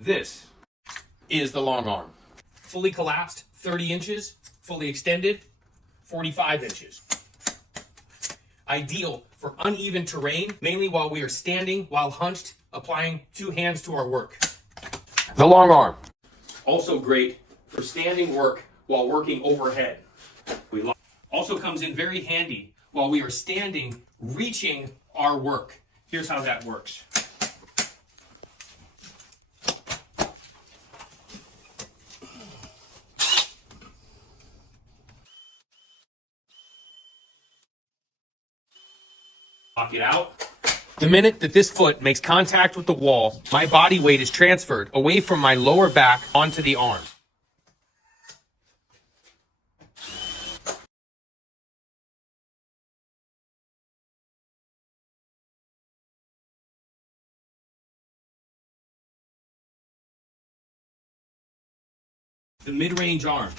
This is the long arm. Fully collapsed, 30 inches, fully extended, 45 inches. Ideal for uneven terrain, mainly while we are standing, while hunched, applying 2 hands to our work. The long arm. Also great for standing work while working overhead. Also comes in very handy while we are standing, reaching our work. Here's how that works. Lock it out. The minute that this foot makes contact with the wall, my body weight is transferred away from my lower back onto the arm. The mid-range arm,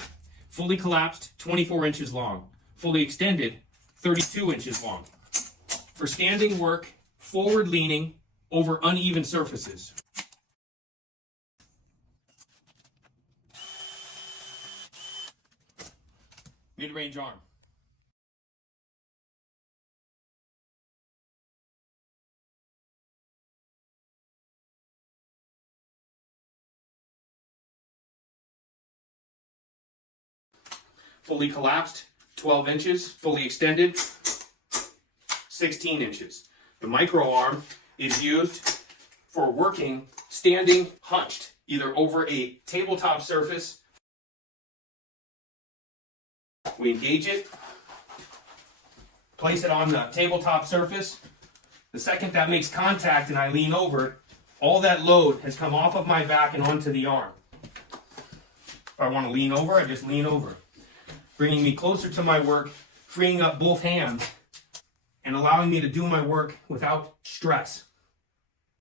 fully collapsed, 24 inches long, fully extended, 32 inches long. For standing work, forward leaning over uneven surfaces. Mid-range arm. Fully collapsed, 12 inches, fully extended, 16 inches. The micro arm is used for working standing hunched, either over a tabletop surface. We engage it, place it on the tabletop surface. The second that makes contact and I lean over, all that load has come off of my back and onto the arm. If I want to lean over, I just lean over, bringing me closer to my work, freeing up both hands, and allowing me to do my work without stress.